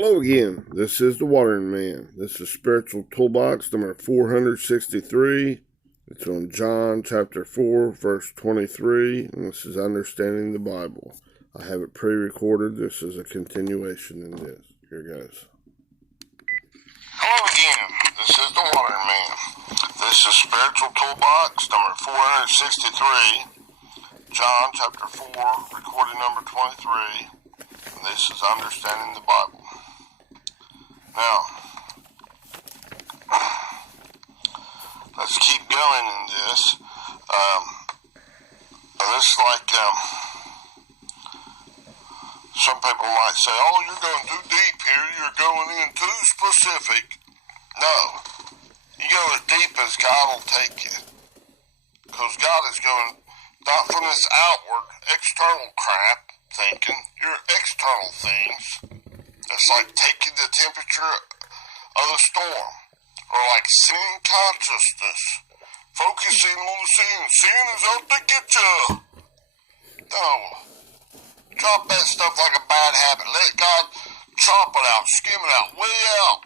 Hello again. This is the Watering Man. This is Spiritual Toolbox number 463. It's on John chapter 4, verse 23, and this is Understanding the Bible. I have it pre-recorded. This is a continuation in this. Here goes. Hello again. This is the Watering Man. This is Spiritual Toolbox number 463. John chapter 4, recording number 23. And this is Understanding the Bible. Now, let's keep going in this. This is like, some people might say, oh, you're going too deep here, you're going in too specific. No, you go as deep as God will take you. Because God is going, not from this outward, external crap thinking, your external things. It's like taking the temperature of the storm, or like sin consciousness, focusing on the sin. Sin is out to get you. No, drop that stuff like a bad habit. Let God chop it out, skim it out, way out.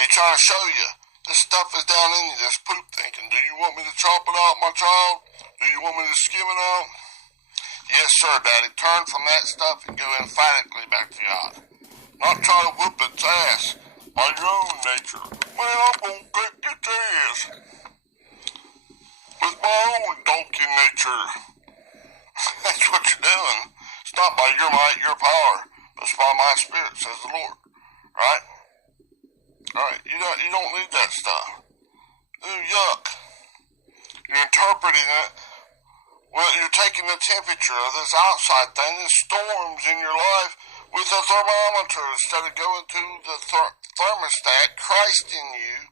He's trying to show you this stuff is down in you, this poop thinking. Do you want me to chop it out, my child? Do you want me to skim it out? Yes, sir, Daddy. Turn from that stuff and go emphatically back to God. Not try to whoop its ass by your own nature. Man, I'm gonna kick its ass with my own donkey nature. That's what you're doing. It's not by your might, your power, but it's by my spirit, says the Lord. Right? Alright, you don't need that stuff. Ooh, yuck. You're interpreting it. Well, you're taking the temperature of this outside thing, this storms in your life, with a thermometer instead of going to the thermostat, Christ in you,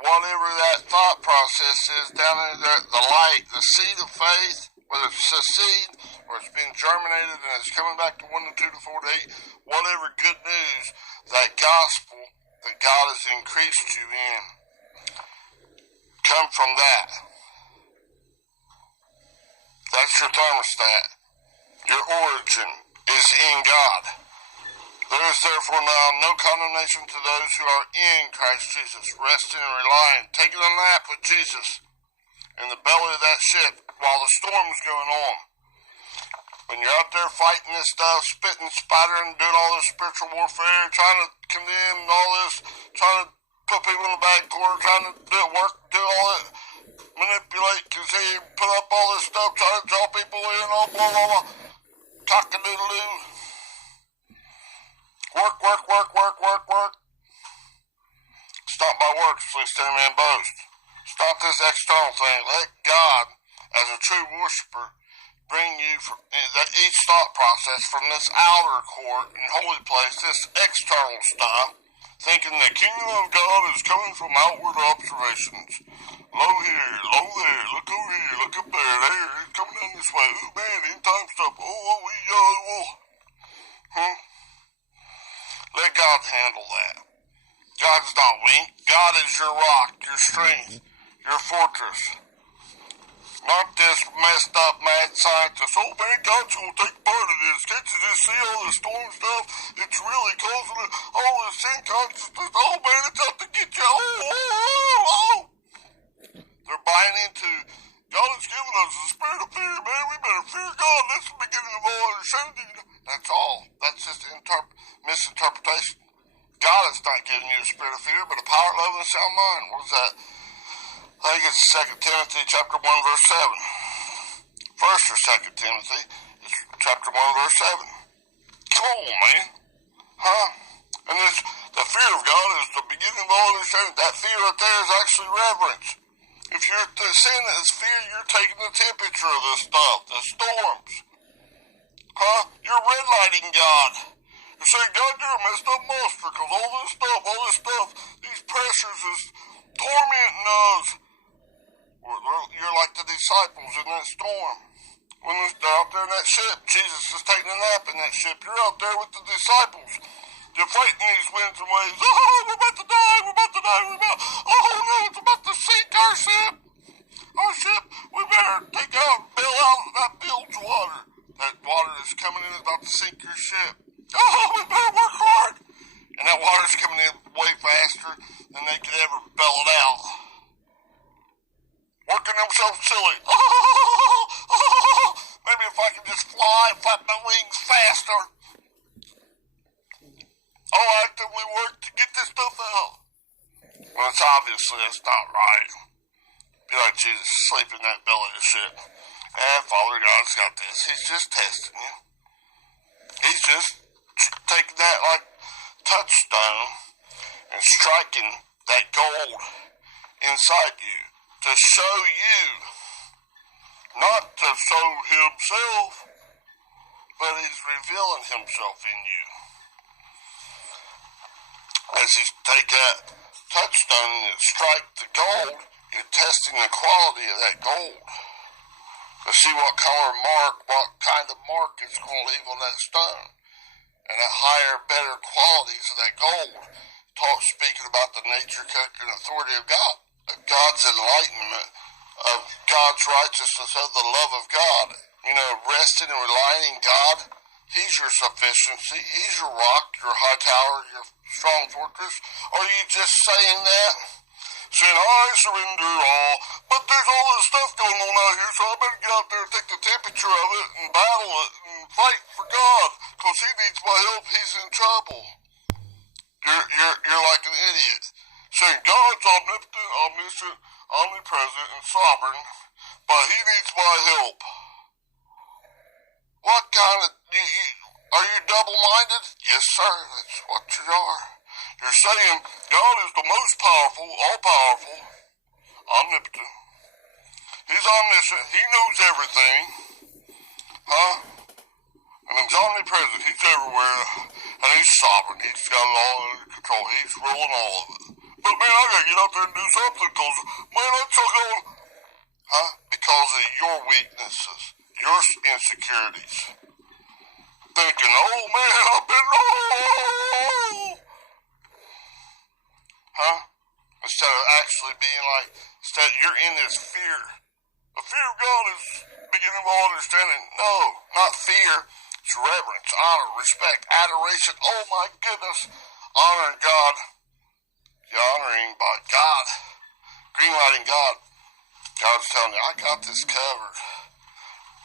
whatever that thought process is down in there, the light, the seed of faith, whether it's a seed or it's been germinated and it's coming back to 1 to 2 to 4 to 8, whatever good news, that gospel that God has increased you in, come from that. That's your thermostat. Your origin is in God. There is therefore now no condemnation to those who are in Christ Jesus, resting and relying, taking a nap with Jesus in the belly of that ship while the storm's going on. When you're out there fighting this stuff, spitting, spattering, doing all this spiritual warfare, trying to condemn all this, trying to put people in the back corner, trying to do work, do all that, manipulate, conceive, put up all this stuff, try to draw people in, all blah, blah, blah, cock-a-doodle-doo. Work. It's not by works, lest any man boast. Stop this external thing. Let God, as a true worshiper, bring you from each thought process from this outer court and holy place, this external stuff, thinking the kingdom of God is coming from outward observations. Low here, low there, look over here, look up there, it's coming down this way. Ooh, man, end time stuff. Let God handle that. God's not weak. God is your rock, your strength, your fortress. Not this messed up mad scientist. Oh man, God's gonna take part of this. Can't you just see all the storm stuff? It's really causing all this sin consciousness. Oh man, it's out to get you. Oh. They're buying into, God has given us a spirit of fear, man. We better fear God. That's the beginning of all understanding. That's all. That's just misinterpretation. God is not giving you a spirit of fear, but a power, love, and a sound mind. What is that? I think it's 2 Timothy chapter 1, verse 7. 1st or 2 Timothy, it's chapter 1, verse 7. Come on, man. Huh? And the fear of God is the beginning of all understanding. That fear right there is actually reverence. If you're saying that it's fear, you're taking the temperature of this stuff, the storms. Huh? You're redlighting God. You're saying, God, you're a messed up monster because all this stuff, these pressures is tormenting us. You're like the disciples in that storm. When they're out there in that ship, Jesus is taking a nap in that ship. You're out there with the disciples. You're fighting these winds and waves. Oh, we're about to die. Oh, no, it's about to sink our ship. Our ship, we better take out, bail out, that bilge water. That water is coming in, about to sink your ship. Oh, we better work hard. faster than they could ever bell it out. Working themselves silly. Maybe if I can just fly and flap my wings faster. I'll actively work to get this stuff out. Well, it's obviously that's not right. Be like Jesus, sleep in that belly of shit. Father God's got this. He's just testing you. He's just taking that like touchstone and striking that gold inside you to show you, not to show himself, but he's revealing himself in you. As he take that touchstone and strike the gold, you're testing the quality of that gold to see what color mark, what kind of mark it's going to leave on that stone. And the higher, better qualities of that gold, speaking about the nature, character, and authority of God, of God's enlightenment, of God's righteousness, of the love of God. You know, resting and relying in God. He's your sufficiency. He's your rock, your high tower, your strong fortress. Are you just saying that? Saying, I surrender all, but there's all this stuff going on out here, so I better get out there and take the temperature of it and battle it and fight for God, because he needs my help, he's in trouble. You're like an idiot. Saying God's omnipotent, omniscient, omnipresent, and sovereign, but he needs my help. What kind of, are you double-minded? Yes, sir, that's what you are. You're saying God is the most powerful, all-powerful, omnipotent. He's omniscient. He knows everything. And he's omnipresent. He's everywhere. And he's sovereign. He's got it all under control. He's ruling all of it. But, man, I gotta get out there and do something because, man, I took on... Because of your weaknesses, your insecurities. Thinking, oh, man, I've been... Instead of actually being like, instead you're in this fear. The fear of God is beginning of all understanding. No, not fear. It's reverence, honor, respect, adoration. Oh my goodness. Honoring God. You're honoring by God. Greenlighting God. God's telling you, I got this covered.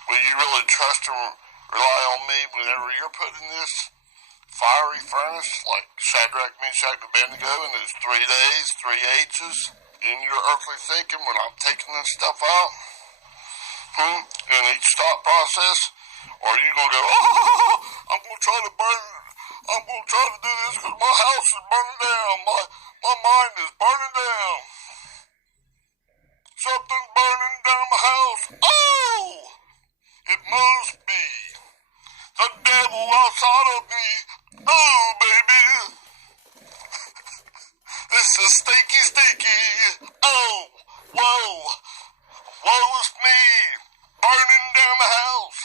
Will you really trust and rely on me whenever you're put in this fiery furnace, like Shadrach, Meshach, and Abednego in those 3 days, 3 ages in your earthly thinking when I'm taking this stuff out? In each thought process? Or are you going to go, I'm going to try to burn, I'm going to try to do this because my house is burning down, my mind is burning down. Something's burning down my house. Oh! It must be the devil outside of me. Oh, baby. This is stinky. Oh, whoa. Woe is me. Burning down the house.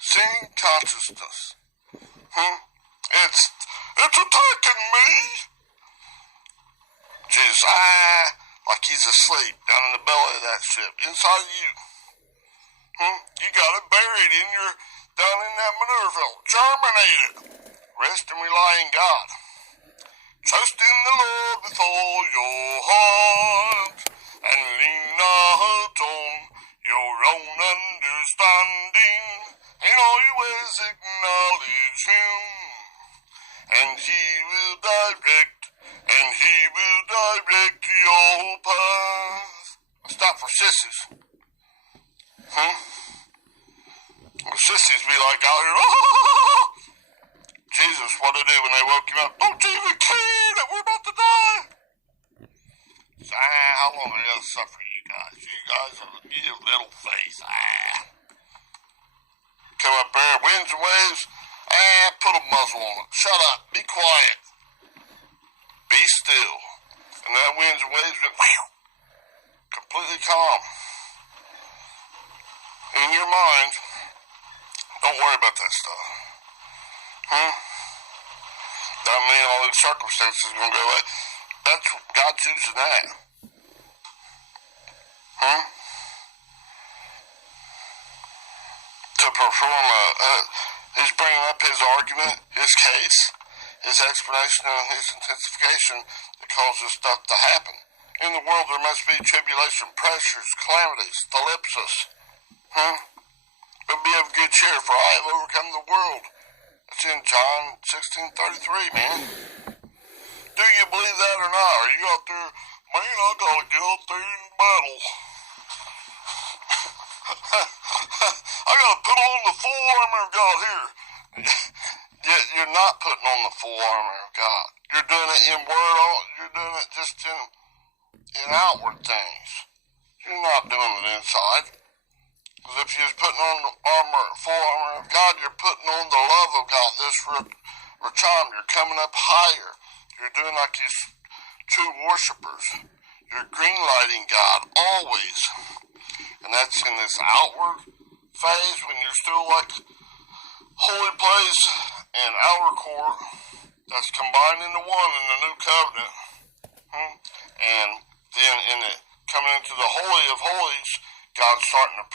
Seeing consciousness. It's attacking me. Jesus, like he's asleep down in the belly of that ship. Inside of you. You got it buried in your, down in that manure field. Germinated. Rest and rely in God. Trust in the Lord with all your heart. And lean not on your own understanding. In all your ways acknowledge him. And he will direct your path. Stop for sissies. Sissies be like out here, Jesus, what did they do when they woke him up? Don't you even care that we're about to die? How long are you going to suffer, you guys? You guys are you little face. Come up there, winds and waves. Put a muzzle on it. Shut up. Be quiet. Be still. And that winds and waves went completely calm. In your mind, don't worry about that stuff. Doesn't mean all these circumstances are going to go away. That's God choosing that. To perform he's bringing up his argument, his case, his explanation and his intensification that causes stuff to happen. In the world there must be tribulation, pressures, calamities, thalipsis. But be of good cheer, for I have overcome the world. That's in John 16:33, man. Do you believe that or not? Are you out there, man, I gotta get out there in battle. I gotta put on the full armor of God here. You're not putting on the full armor of God. You're doing it in word, you're doing it just in outward things. You're not doing it inside. Because if you're putting on the full armor of God, you're putting on the love of God. This Racham, you're coming up higher. You're doing like these true worshipers. You're greenlighting God always. And that's in this outward phase when you're still like holy place and outer court. That's combined into one in the new covenant. And then in it, coming into the Holy of Holies, God's starting to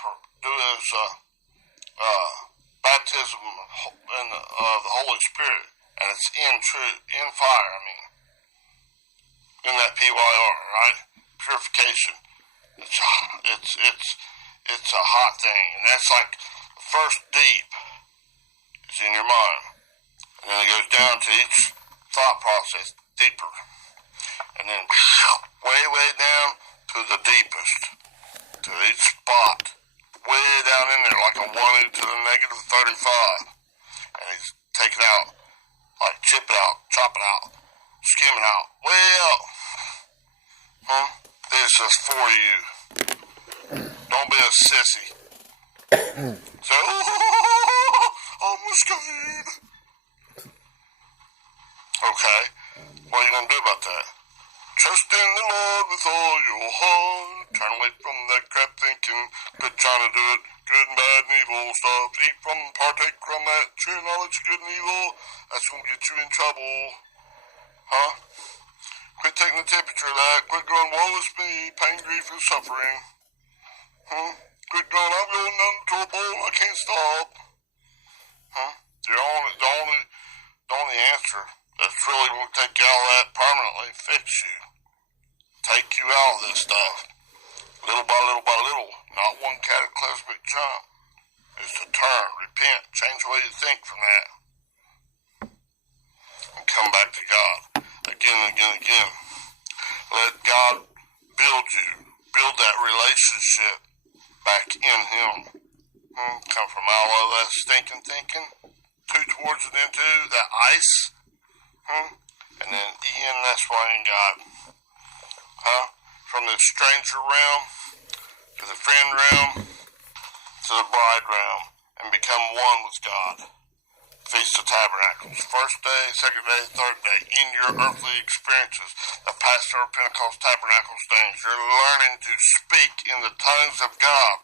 do his baptism in the Holy Spirit, and it's in fire. In that PYR, right? Purification. It's a hot thing, and that's like the first deep is in your mind, and then it goes down to each thought process deeper, and then way down to the deepest, to each spot, way down in there, like a 1 to the negative 35, and he's taking out, like chip it out, chop it out, skim it out, way out. This is for you. Don't be a sissy. So, I'm scared. Okay, what are you going to do about that? Trust in the Lord with all your heart. Turn away from that crap thinking. Quit trying to do it. Good and bad and evil stuff. Eat from, partake from that true knowledge of good and evil. That's going to get you in trouble. Quit taking the temperature of that. Quit going, woe is me, pain, grief, and suffering. Quit going, I'm going down to a bowl and I can't stop. The only answer that's really going to take you out of that permanently, fix you, take you out of this stuff, little by little, not one cataclysmic jump, is to turn, repent, change the way you think from that, and come back to God, again and again and again. Let God build you, build that relationship back in Him. Come from out of that stinking thinking, towards and into that ice, and then that's why in God. From the stranger realm to the friend realm to the bride realm, and become one with God. Feast of Tabernacles, first day, second day, third day, in your earthly experiences, the Pastor of Pentecost Tabernacles things, you're learning to speak in the tongues of God,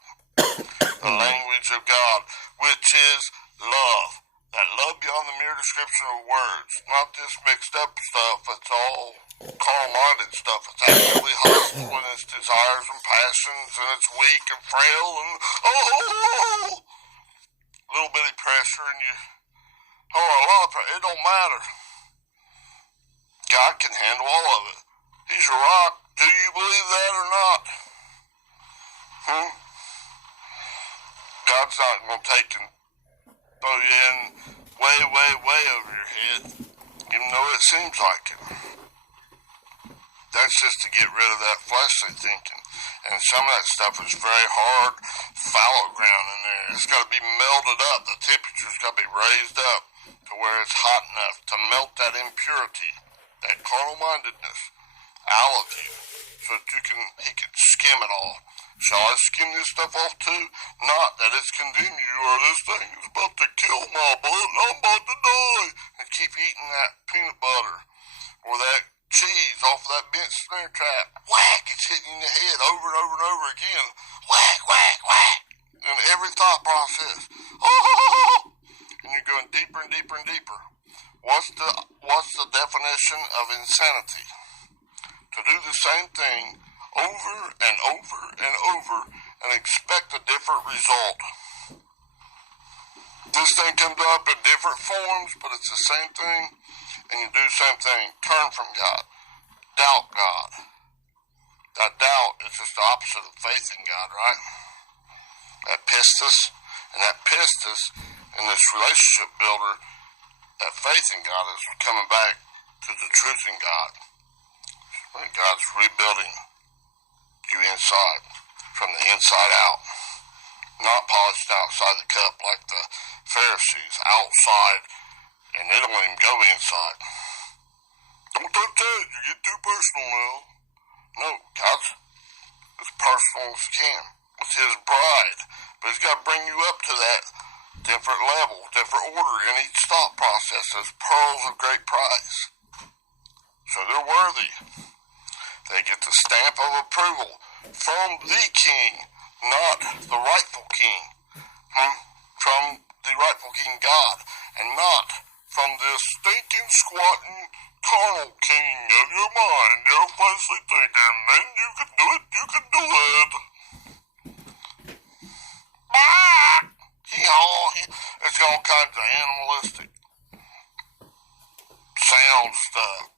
the language of God, which is love. That love beyond the mere description of words, not this mixed up stuff that's all carnal-minded stuff. It's actively hostile in its desires and passions, and it's weak and frail, and little bitty pressure, and a lot of pressure. It don't matter. God can handle all of it. He's a rock. Do you believe that or not? God's not going to take and throw you in way over your head, even though it seems like it. That's just to get rid of that fleshly thinking. And some of that stuff is very hard, fallow ground in there. It's got to be melted up. The temperature's got to be raised up to where it's hot enough to melt that impurity, that carnal-mindedness out of you, so that he can skim it all. Shall I skim this stuff off too? Not that it's condemned you, or this thing is about to kill my butt and I'm about to die. And keep eating that peanut butter or that cheese off of that bent snare trap. Whack! It's hitting you in the head over and over and over again. Whack, whack, whack! In every thought process. Oh! And you're going deeper and deeper and deeper. What's the definition of insanity? To do the same thing over and over and over and expect a different result. This thing comes up in different forms, but it's the same thing, and you do the same thing. Turn from God. Doubt God. That doubt is just the opposite of faith in God, right? That pistis, and that pistis in this relationship builder, that faith in God is coming back to the truth in God. When God's rebuilding you inside, from the inside out. Not polished outside the cup like the Pharisees, outside, and they don't even go inside. Don't touch that, you get too personal now. No, God's as personal as he can with his bride. But he's got to bring you up to that different level, different order in each thought process as pearls of great price. So they're worthy. They get the stamp of approval from the king, not the rightful king. From the rightful king God, and not from this stinking, squatting, carnal king of your mind. You're fleshly thinking, man, you can do it, you can do it. It's all kinds of animalistic sound stuff.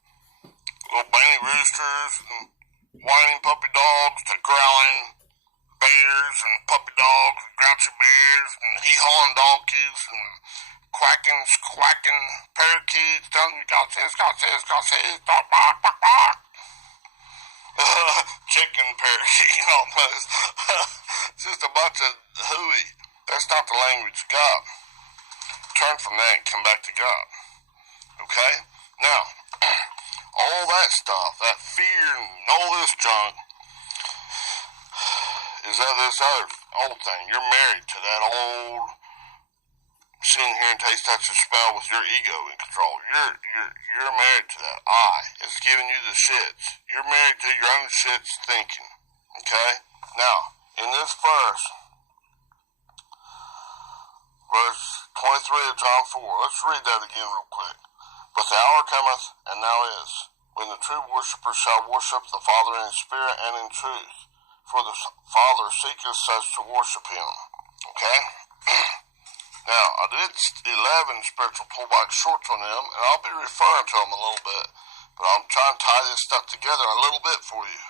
Little banty roosters and whining puppy dogs to growling bears and puppy dogs and grouchy bears and hee-hawing donkeys and quacking parakeets telling you God says, bark, bark, bark, bark. Chicken parakeet almost. It's just a bunch of hooey. That's not the language of God. Turn from that and come back to God. Okay? Now, all that stuff, that fear and all this junk, is that this other old thing. You're married to that old sit here and taste, touch, and smell with your ego in control. You're married to that I. It's giving you the shits. You're married to your own shits thinking. Okay? Now, in this verse 23 of John 4, let's read that again real quick. But the hour cometh, and now is, when the true worshippers shall worship the Father in spirit and in truth. For the Father seeketh such to worship him. Okay? Now, I did 11 spiritual toolbox shorts on them, and I'll be referring to them a little bit. But I'm trying to tie this stuff together a little bit for you.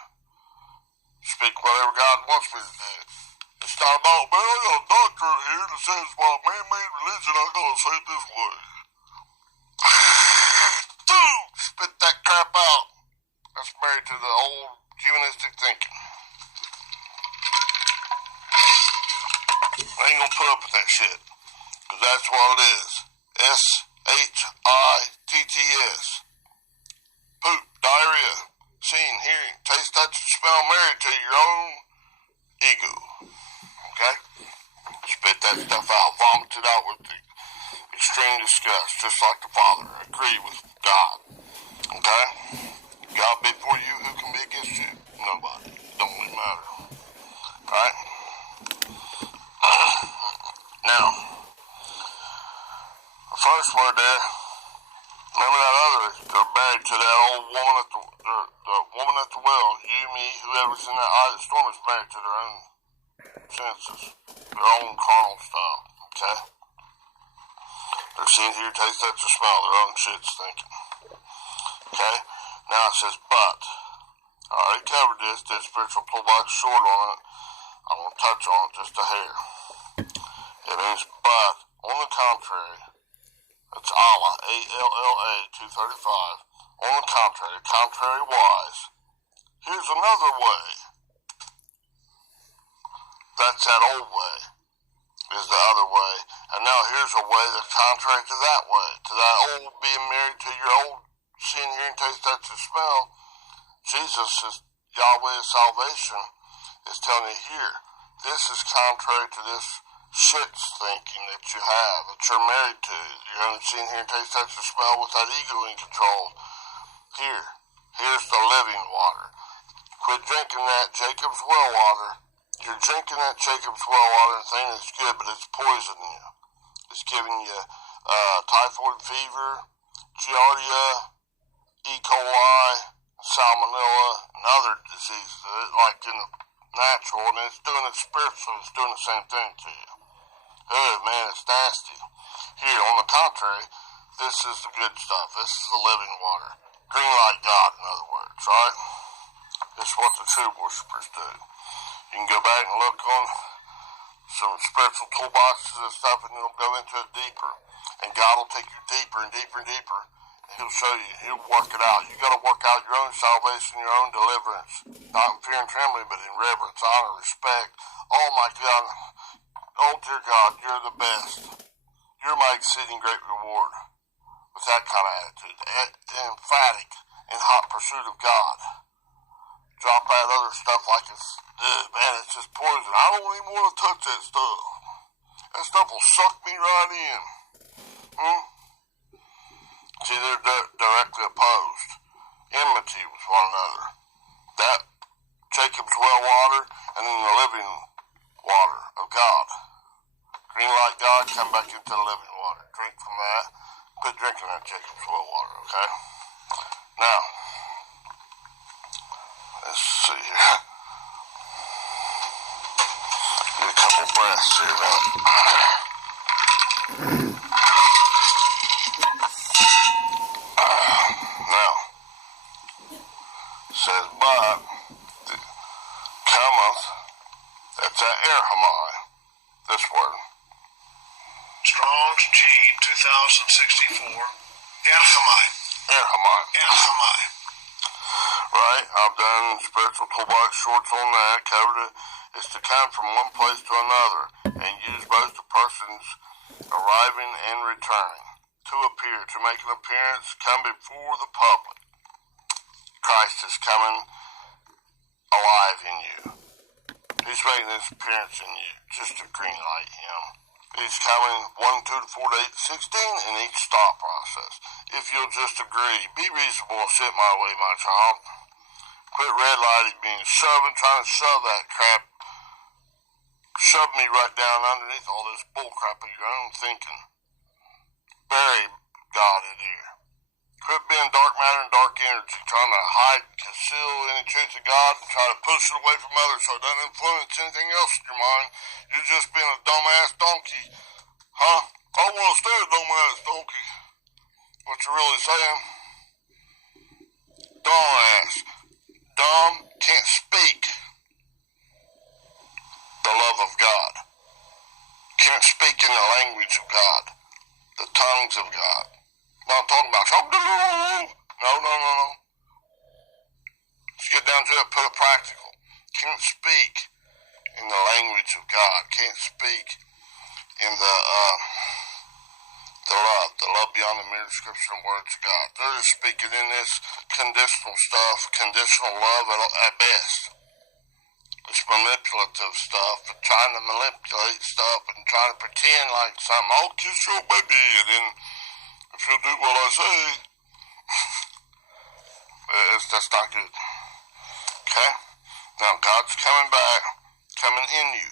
Speak whatever God wants me to do. It's not about, man, I got a doctorate here that says, well, man-made religion, I gotta say it this way. Dude, spit that crap out. That's married to the old humanistic thinking. I ain't gonna put up with that shit. Because that's what it is. S-H-I-T-T-S. Poop, diarrhea, seeing, hearing, taste, touch, and smell, married to your own ego. Okay? Spit that stuff out. Vomit it out with the extreme disgust, just like the Father. Agree with God. Okay? God be for you, who can be against you? Nobody. Don't really matter. Right? Now, the first word there, remember that other, they're married to that old woman at the woman at the well. You, me, whoever's in that eye of the storm is married to their own senses, their own carnal stuff. Okay? They're seeing, hear, taste, touch, or smell, their own shit's thinking. Okay? Now it says, but. I already covered this, did spiritual toolbox short on it. I won't touch on it, just a hair. It means, but, on the contrary, it's Allah, A-L-L-A, 235. On the contrary, contrary-wise, here's another way. That's that old way, is the other way. And now here's a way that's contrary to that way, to that old being married to your old seeing, hearing, taste, touch, and smell. Jesus is Yahweh of salvation, is telling you here, this is contrary to this shit's thinking that you have, that you're married to. You're only seeing, hearing, taste, touch, and smell with that ego in control. Here's the living water. Quit drinking that Jacob's well water. You're drinking that Jacob's well water and thinking it's good, but it's poisoning you. It's giving you typhoid fever, giardia, E. coli, salmonella, and other diseases, like in the natural, and it's doing it spiritually. It's doing the same thing to you. Oh man, it's nasty. Here, on the contrary, This is the good stuff. This is the living water. Greenlight God, in other words, right? This is what the true worshipers do. You can go back and look on some spiritual toolboxes and stuff, and it'll go into it deeper. And God will take you deeper and deeper and deeper. And He'll show you. He'll work it out. You got to work out your own salvation, your own deliverance. Not in fear and trembling, but in reverence, honor, respect. Oh my God. Oh dear God, you're the best. You're my exceeding great reward. With that kind of attitude. Emphatic in hot pursuit of God. Drop that other stuff like man, it's just poison. I don't even want to touch that stuff. That stuff will suck me right in. See, they're directly opposed. Enmity with one another. That Jacob's well water, and then the living water of God. Greenlight God, come back into the living water. Drink from that. Quit drinking that Jacob's well water, okay? Now, let's see here. Get a couple breaths here, man. Now, it says, but cometh, that's that erhamai, this word. Strong's G 2064. Erhamai. Erhamai. Erhamai. Right, I've done spiritual toolbox shorts on that, covered it. It's to come from one place to another, and use both the persons arriving and returning. To appear, to make an appearance, come before the public. Christ is coming alive in you. He's making his appearance in you, just to greenlight him. He's coming 1, 2 to 4 to 8 to 16 in each stop process. If you'll just agree, be reasonable and sit my way, my child. Quit red lighting, being shoving, trying to shove that crap. Shove me right down underneath all this bull crap of your own thinking. Bury God in here. Quit being dark matter and dark energy, trying to hide and conceal any truth of God and try to push it away from others so it doesn't influence anything else in your mind. You're just being a dumbass donkey. Huh? I want to stay a dumbass donkey. What you really saying? Dumbass. Dumb, can't speak the love of God. Can't speak in the language of God. The tongues of God. Not talking about no. Let's get down to it, put it practical. Can't speak in the language of God. Can't speak in the love beyond the mere description of words of God. They're just speaking in this conditional stuff, conditional love at best. It's manipulative stuff, and trying to manipulate stuff and trying to pretend like something, I'll kiss your baby, and then if you do what I say, that's not good. Okay? Now, God's coming back, coming in you.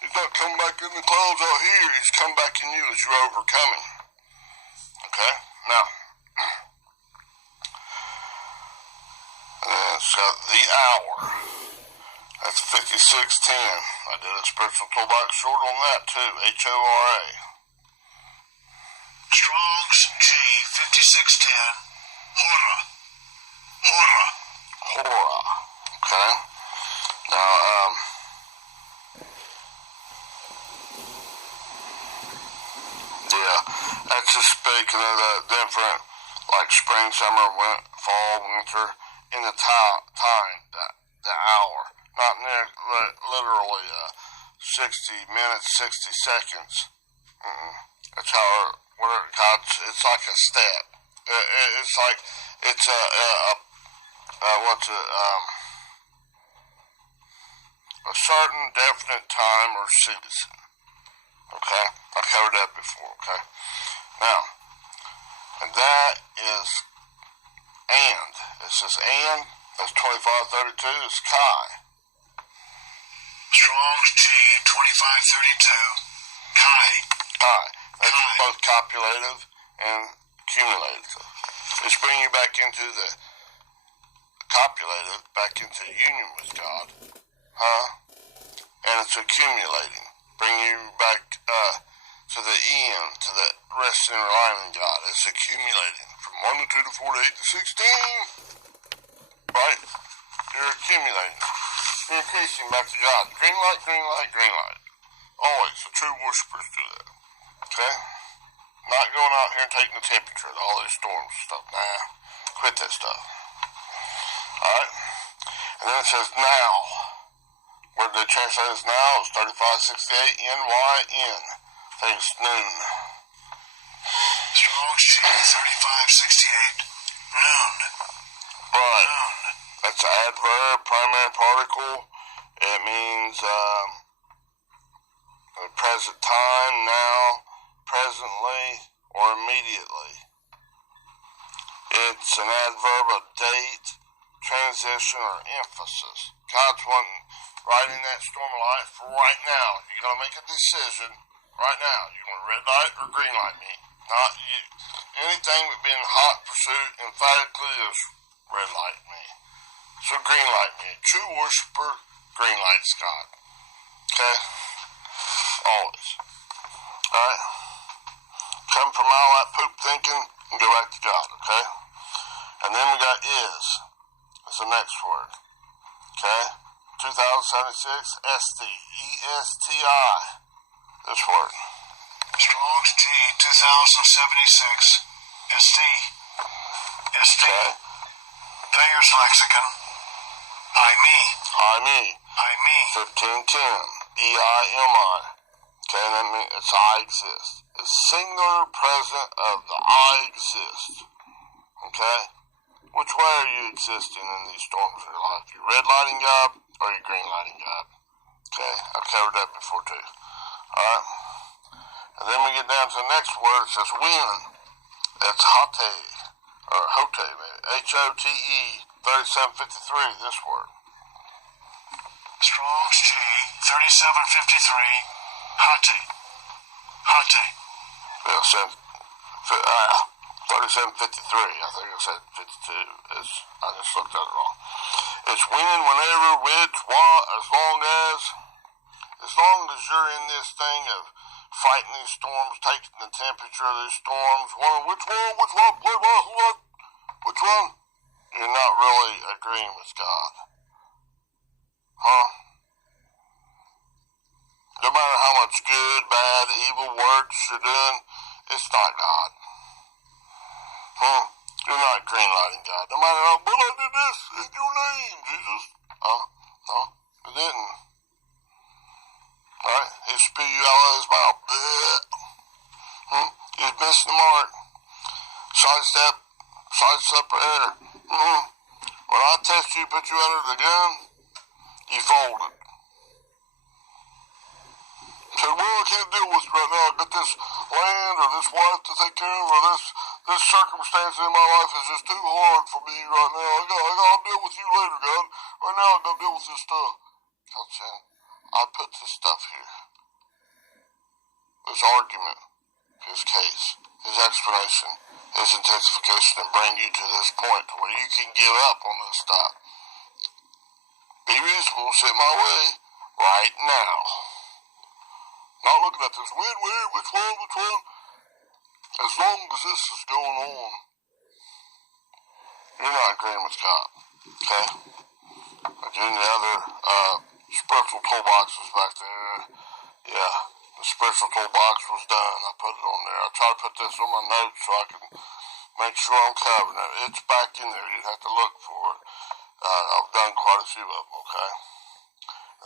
He's not coming back in the clouds out here. He's coming back in you as you're overcoming. Okay? Now, it's got the hour. That's 5610. I did a spiritual toolbox short on that too. HORA. Strong's G 5610. Hora. Hora. Hora. Okay. Now, yeah, that's just speaking of the different, like spring, summer, fall, winter, in the time, the hour. Not literally 60 minutes, 60 seconds. That's how it's like a step. It's like, it's a certain definite time or season. Okay? I covered that before, okay? Now, and that is and. It says and, that's 2532, it's chi. Strong's G 2532. Chi. Chi. That's both copulative and cumulative. It's bringing you back into the copulative, back into union with God. Huh? And it's accumulating. Bringing you back to the end, to the resting and relying on God. It's accumulating from 1 to 2 to 4 to 8 to 16. Right? You're accumulating. You're increasing back to God. Green light, green light, green light. Always. The true worshipers do that. Okay? Not going out here and taking the temperature of all these storms and stuff. Nah. Quit that stuff. Alright? And then it says now. Where the translate is now is 3568 NYN. I think it's noon. Strong's G 3568. Noon. Right. Noon. That's an adverb, primary particle. It means the present time, now, presently, or immediately. It's an adverb of date, transition, or emphasis. God's wanting right in that storm of life for right now. You gotta make a decision right now. You want red light or green light me? Not you. Anything but being hot pursuit emphatically is red light me. So green light me. True worshiper, green light's God. Okay? Always. Alright? Come from all that poop thinking and go back to God, okay? And then we got is. That's the next word. Okay? 2076, ST. E-S-T-I. This word. Strong's G 2076. ST. ST. Okay? Thayer's Lexicon. I-me. 1510. E-I-M-I. Okay, that means it's I exist. It's singular present of the I exist. Okay? Which way are you existing in these storms of your life? You red lighting God or you green lighting God? Okay, I've covered that before too. Alright? And then we get down to the next word. It says when. It's hote. Or hote, maybe. H-O-T-E 3753, this word. Strong's G 3753. Hate. Hate. Yeah, 3753. I think I said 52. I just looked at it wrong. It's when, whenever, which, what, as long as you're in this thing of fighting these storms, taking the temperature of these storms, which one? You're not really agreeing with God. Huh? No matter how much good, bad, evil works you're doing, it's not God. You're not green lighting God. No matter how, well, I did this in your name, Jesus. No, it didn't. Alright, he spit you out of his mouth. He's missing the mark. Sidestep right here. When I test you, put you under the gun, you folded. Said, well, I can't deal with it right now. I got this land or this wife to take care of, or this circumstance in my life is just too hard for me right now. I'll deal with you later, God. Right now, I gotta deal with this stuff. God said, I put this stuff here. This argument, his case, his explanation, his intensification, and bring you to this point where you can give up on this stuff. Be reasonable, sit my way right now. Not looking at this, which one? As long as this is going on, you're not agreeing with God. Okay? Again, the other spiritual toolbox was back there. Yeah, the spiritual toolbox was done. I put it on there. I try to put this on my notes so I can make sure I'm covering it. It's back in there. You'd have to look for it. I've done quite a few of them, okay?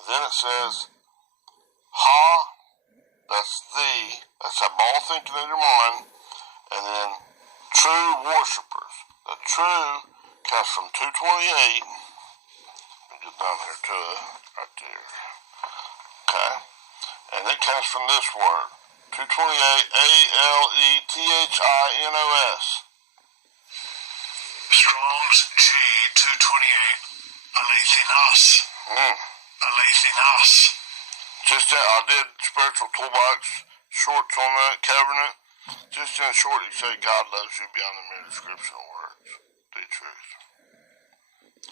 And then it says, that's that ball thinking in your mind, and then true worshipers. The true comes from 228. Let me get down here to it, right there. Okay? And it comes from this word, 228, A-L-E-T-H-I-N-O-S. Strong's G 228. Alethinos. Alethinos. Just that, I did spiritual toolbox shorts on that, covering it. Just in short, you say God loves you beyond the mere description of words. The truth.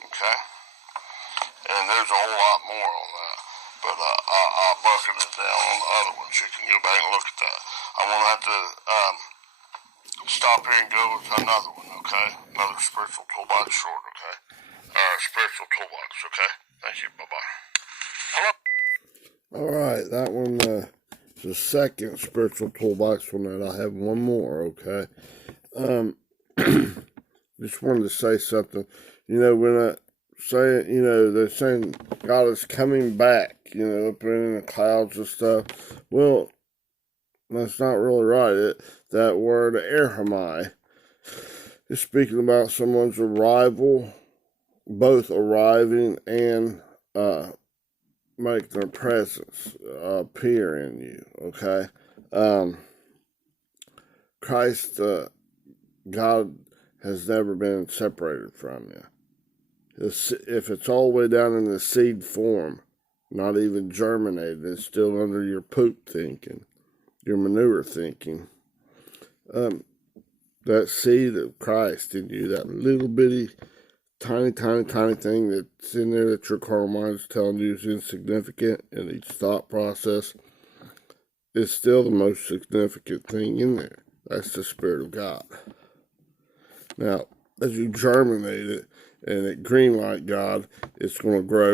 Okay? And there's a whole lot more on that. but I broken it down on the other ones. You can go back and look at that. I'm going to have to stop here and go with another one, okay? Another spiritual toolbox short, okay? Spiritual toolbox, okay? Thank you. Bye-bye. Hello? All right, that one is the second spiritual toolbox one that I have one more, okay? Just wanted to say something. You know, when I say, you know, they're saying God is coming back, you know, up in the clouds and stuff. Well, that's not really right. That word, erhamai, is speaking about someone's arrival, both arriving and make their presence appear in you, okay? Christ, God has never been separated from you. If it's all the way down in the seed form, not even germinated, it's still under your poop thinking, your manure thinking. That seed of Christ in you, that little bitty, tiny thing that's in there that your carnal mind is telling you is insignificant in each thought process, is still the most significant thing in there. That's the Spirit of God. Now, as you germinate it, and at Greenlight God, it's going to grow,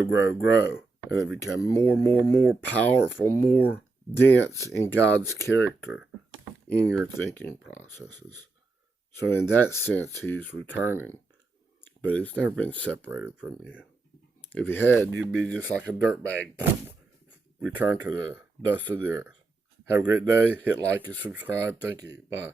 and it become more powerful, more dense in God's character in your thinking processes. So in that sense, he's returning, but it's never been separated from you. If he had, you'd be just like a dirtbag, return to the dust of the earth. Have a great day. Hit like and subscribe. Thank you. Bye.